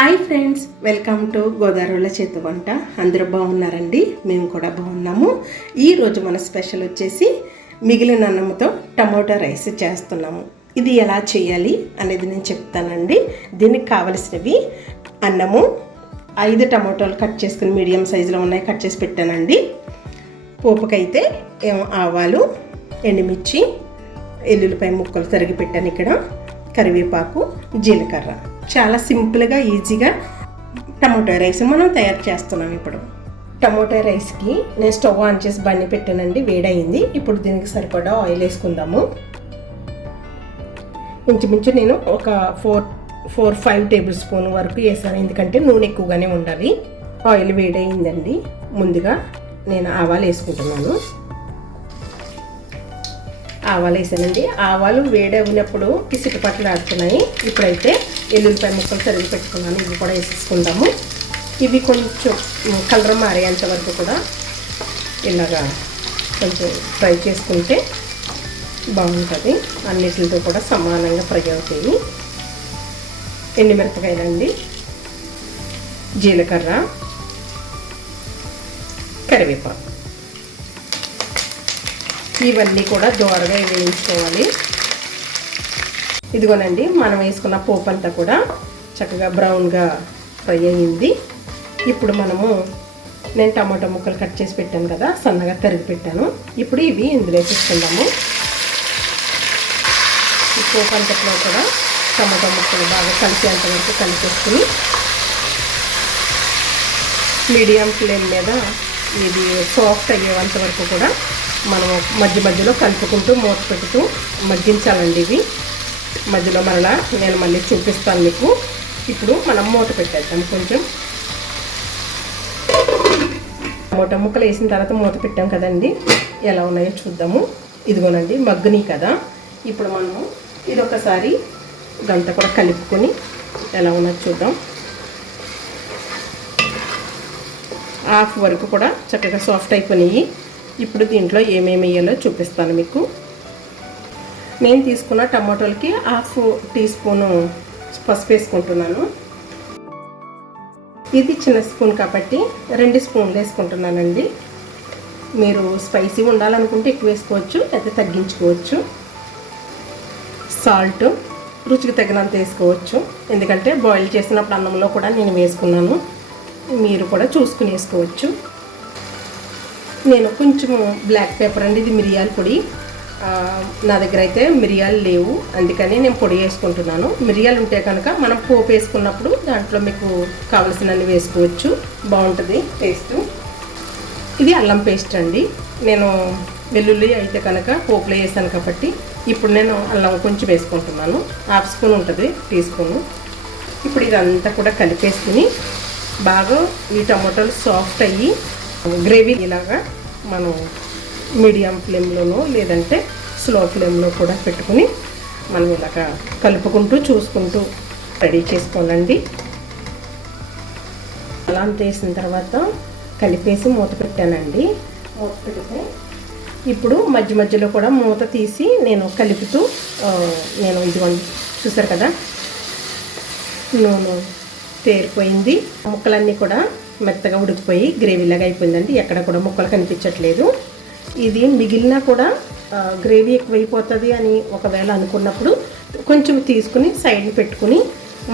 Hi friends, welcome to గోదావరిల చేతి వంట. అందరూ బాగున్నారండి? మేము కూడా బాగున్నాము. ఈరోజు మన స్పెషల్ వచ్చేసి మిగిలిన అన్నంతో టమోటా రైస్ చేస్తున్నాము. ఇది ఎలా చేయాలి అనేది నేను చెప్తానండి. దీనికి కావలసినవి అన్నము, 5 టమోటాలు కట్ చేసుకుని మీడియం సైజులో ఉన్నాయి, కట్ చేసి పెట్టానండి. పోపుకైతే ఆవాలు, ఎండుమిర్చి, ఎల్లుల్లిపాయ ముక్కలు తరిగి పెట్టాను. ఇక్కడ కరివేపాకు, జీలకర్ర. చాలా సింపుల్గా ఈజీగా టమోటా రైస్ మనం తయారు చేస్తున్నాం. ఇప్పుడు టమోటా రైస్కి నేను స్టవ్ ఆన్ చేసి బండి పెట్టానండి, వేడయింది. ఇప్పుడు దీనికి సరిపడా ఆయిల్ వేసుకుందాము. ఇంచుమించు నేను ఒక 4-5 టేబుల్ స్పూన్ వరకు వేసాను, ఎందుకంటే నూనె ఎక్కువగానే ఉండాలి. ఆయిల్ వేడయిందండి. ముందుగా నేను ఆవాలు వేసుకుంటున్నాను. ఆవాలు వేసానండి. ఆవాలు వేడవినప్పుడు పిసిటిపట్లు ఆడుతున్నాయి. ఇప్పుడైతే ఎల్లుల్లిపాయ ముక్కలు తరిగి పెట్టుకున్నాను, ఇవి కూడా వేసేసుకుందాము. ఇవి కొంచెం కలర్ మారేంత వరకు కూడా ఇలాగా కొంచెం ఫ్రై చేసుకుంటే బాగుంటుంది. అన్నిటితో కూడా సమానంగా ఫ్రై అవుతాయి. ఎండుమిరపకాయలండి, జీలకర్ర, కరివేపాకు, ఇవన్నీ కూడా దోరగా వేయించుకోవాలి. ఇదిగోనండి, మనం వేసుకున్న పోపు అంతా కూడా చక్కగా బ్రౌన్గా ఫ్రై అయ్యింది. ఇప్పుడు నేను టమాటా ముక్కలు కట్ చేసి పెట్టాను కదా, సన్నగా తరిగి పెట్టాను. ఇప్పుడు ఇవి ఇందులో వేసేసుకుందాము. ఈ పోపు అంతట్లో కూడా టమాటా ముక్కలు బాగా కలిసేంత వరకు కలిపేసుకుని మీడియం ఫ్లేమ్ మీద ఇది సాఫ్ట్ అయ్యేంత వరకు కూడా మనం మధ్య మధ్యలో కలుపుకుంటూ మూత పెడుతూ మగ్గించాలండి. ఇవి మధ్యలో నేను మళ్ళీ చూపిస్తాను మీకు. ఇప్పుడు మనం మూత పెట్టేద్దాం. కొంచెం టమోటా ముక్కలు వేసిన తర్వాత మూత పెట్టాం కదండి, ఎలా ఉన్నాయో చూద్దాము. ఇదిగోనండి, మగ్గుని కదా. ఇప్పుడు మనము ఇది ఒకసారి గంట కూడా కలుపుకొని ఎలా ఉన్నదో చూద్దాం. హాఫ్ వరకు కూడా చక్కగా సాఫ్ట్ అయిపోయినాయి. ఇప్పుడు దీంట్లో ఏమేమి వేయాలో చూపిస్తాను మీకు. నేను తీసుకున్న టమాటోలకి 1/2 టీ స్పూను పసుపు వేసుకుంటున్నాను. ఇది చిన్న స్పూన్ కాబట్టి 2 స్పూన్లు వేసుకుంటున్నానండి. మీరు స్పైసీ ఉండాలనుకుంటే ఎక్కువ వేసుకోవచ్చు, అయితే తగ్గించుకోవచ్చు. సాల్ట్ రుచికి తగినంత వేసుకోవచ్చు, ఎందుకంటే బాయిల్ చేసినప్పుడు అన్నంలో కూడా నేను వేసుకున్నాను. మీరు కూడా చూసుకుని వేసుకోవచ్చు. నేను కొంచెం బ్లాక్ పెప్పర్ అండి, ఇది మిరియాల పొడి. నా దగ్గర అయితే మిరియాలు లేవు, అందుకని నేను పొడి వేసుకుంటున్నాను. మిరియాలు ఉంటే కనుక మనం పోపు వేసుకున్నప్పుడు దాంట్లో మీకు కావలసినవి వేసుకోవచ్చు, బాగుంటుంది టేస్ట్. ఇది అల్లం పేస్ట్ అండి. నేను వెల్లుల్లి అయితే కనుక పోపులో వేసాను కాబట్టి ఇప్పుడు నేను అల్లం కొంచెం వేసుకుంటున్నాను. 1/2 స్పూన్ ఉంటుంది, టీ స్పూను. ఇప్పుడు ఇదంతా కూడా కలిపేసుకుని బాగా ఈ టమాటాలు సాఫ్ట్ అయ్యి గ్రేవీ ఇలాగా మనం మీడియం ఫ్లేమ్లోనో లేదంటే స్లో ఫ్లేమ్లో కూడా పెట్టుకుని మనం ఇలాగా కలుపుకుంటూ చూసుకుంటూ రెడీ చేసుకోవాలండి. అలా వేసిన తర్వాత కలిపేసి మూత పెట్టానండి. మూత పెడితే ఇప్పుడు మధ్య మధ్యలో కూడా మూత తీసి నేను కలుపుతూ నేను ఇదిగోండి చూసారు కదా, నూనె తేరిపోయింది. ముక్కలన్నీ కూడా మెత్తగా ఉడికిపోయి గ్రేవీలాగా అయిపోయిందండి. ఎక్కడ కూడా ముక్కలు కనిపించట్లేదు. ఇది మిగిలినా కూడా గ్రేవీ ఎక్కువైపోతుంది అని ఒకవేళ అనుకున్నప్పుడు కొంచెం తీసుకుని సైడ్ పెట్టుకుని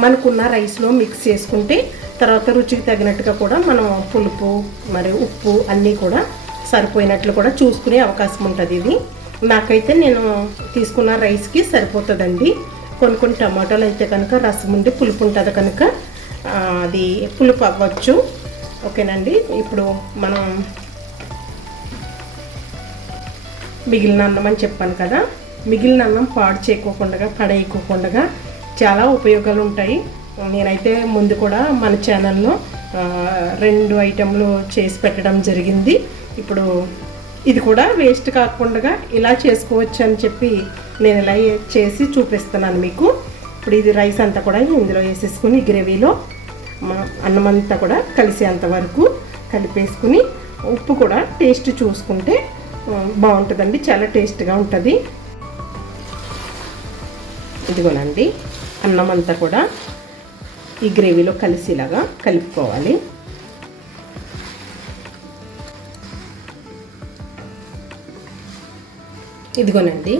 మనకున్న రైస్లో మిక్స్ చేసుకుంటే తర్వాత రుచికి తగినట్టుగా కూడా మనం పులుపు మరి ఉప్పు అన్నీ కూడా సరిపోయినట్లు కూడా చూసుకునే అవకాశం ఉంటుంది. ఇది నాకైతే నేను తీసుకున్న రైస్కి సరిపోతుందండి. కొన్ని టమాటాలు అయితే కనుక రసం ఉండి పులుపు ఉంటుంది కనుక అది పులుపు అవ్వచ్చు. ఓకేనండి, ఇప్పుడు మనం మిగిలిన అన్నం అని చెప్పాను కదా, మిగిలిన అన్నం పాడు చేయకోకుండా పడేయకోకుండా చాలా ఉపయోగాలు ఉంటాయి. నేనైతే ముందు కూడా మన ఛానల్లో 2 ఐటెంలు చేసి పెట్టడం జరిగింది. ఇప్పుడు ఇది కూడా వేస్ట్ కాకుండా ఇలా చేసుకోవచ్చు అని చెప్పి నేను ఇలా చేసి చూపిస్తున్నాను మీకు. ఇప్పుడు ఇది రైస్ అంతా కూడా ఇందులో వేసేసుకుని గ్రేవీలో అన్నం అంతా కూడా కలిసేంత వరకు కలిపేసుకుని ఉప్పు కూడా టేస్ట్ చూసుకుంటే బాగుంటుందండి, చాలా టేస్ట్గా ఉంటుంది. ఇదిగోనండి, అన్నం అంతా కూడా ఈ గ్రేవీలో కలిసేలాగా కలుపుకోవాలి. ఇదిగోనండి,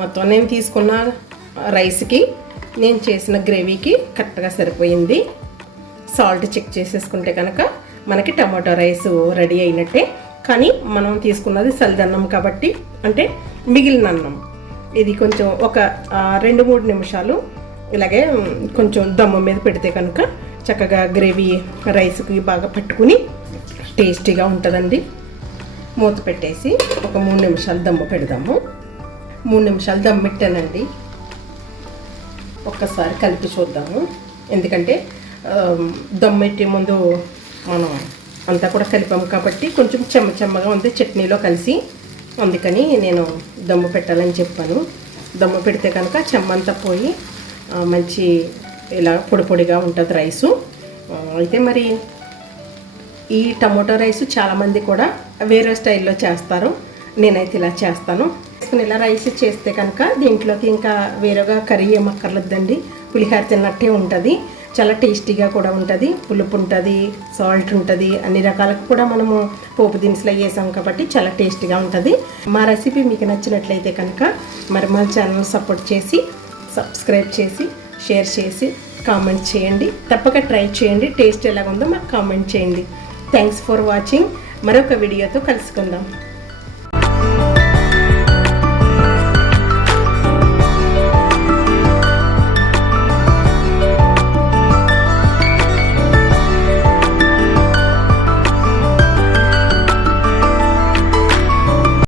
మొత్తం నేను తీసుకున్న రైస్కి నేను చేసిన గ్రేవీకి కరెక్ట్గా సరిపోయింది. సాల్ట్ చెక్ చేసేసుకుంటే కనుక మనకి టమాటో రైస్ రెడీ అయినట్టే. కానీ మనం తీసుకున్నది సలిదన్నం కాబట్టి, అంటే మిగిలిన అన్నం, ఇది కొంచెం ఒక 2-3 నిమిషాలు ఇలాగే కొంచెం దమ్ము మీద పెడితే కనుక చక్కగా గ్రేవీ రైస్కి బాగా పట్టుకుని టేస్టీగా ఉంటుందండి. మూత పెట్టేసి ఒక 3 నిమిషాలు దమ్ము పెడదాము. 3 నిమిషాలు దమ్ము పెట్టానండి. ఒక్కసారి కలిపి చూద్దాము. ఎందుకంటే దమ్ము పెట్టే ముందు మనం అంతా కూడా కలిపాము కాబట్టి కొంచెం చెమ్మగా ఉంది చట్నీలో కలిసి. అందుకని నేను దమ్ము పెట్టాలని చెప్పాను. దమ్ము పెడితే కనుక చెమ్మంతా పోయి మంచి ఇలా పొడిగా ఉంటుంది రైసు. అయితే మరి ఈ టమోటో రైస్ చాలామంది కూడా వేరే స్టైల్లో చేస్తారు. నేనైతే ఇలా చేస్తాను. ఇలా రైస్ చేస్తే కనుక దీంట్లోకి ఇంకా వేరేగా కర్రీ ఏమక్కర్లేదండి. పులిహోర తిన్నట్టే ఉంటుంది. చాలా టేస్టీగా కూడా ఉంటుంది. పులుపు ఉంటుంది, సాల్ట్ ఉంటుంది, అన్ని రకాలకు కూడా మనము పోపు దినుసులు వేసాం కాబట్టి చాలా టేస్టీగా ఉంటుంది. మా రెసిపీ మీకు నచ్చినట్లయితే కనుక మరి మా ఛానల్ సపోర్ట్ చేసి, సబ్స్క్రైబ్ చేసి, షేర్ చేసి, కామెంట్ చేయండి. తప్పక ట్రై చేయండి. టేస్ట్ ఎలాగుందో మాకు కామెంట్ చేయండి. Thanks for watching. మరొక వీడియోతో కలుసుకుందాం.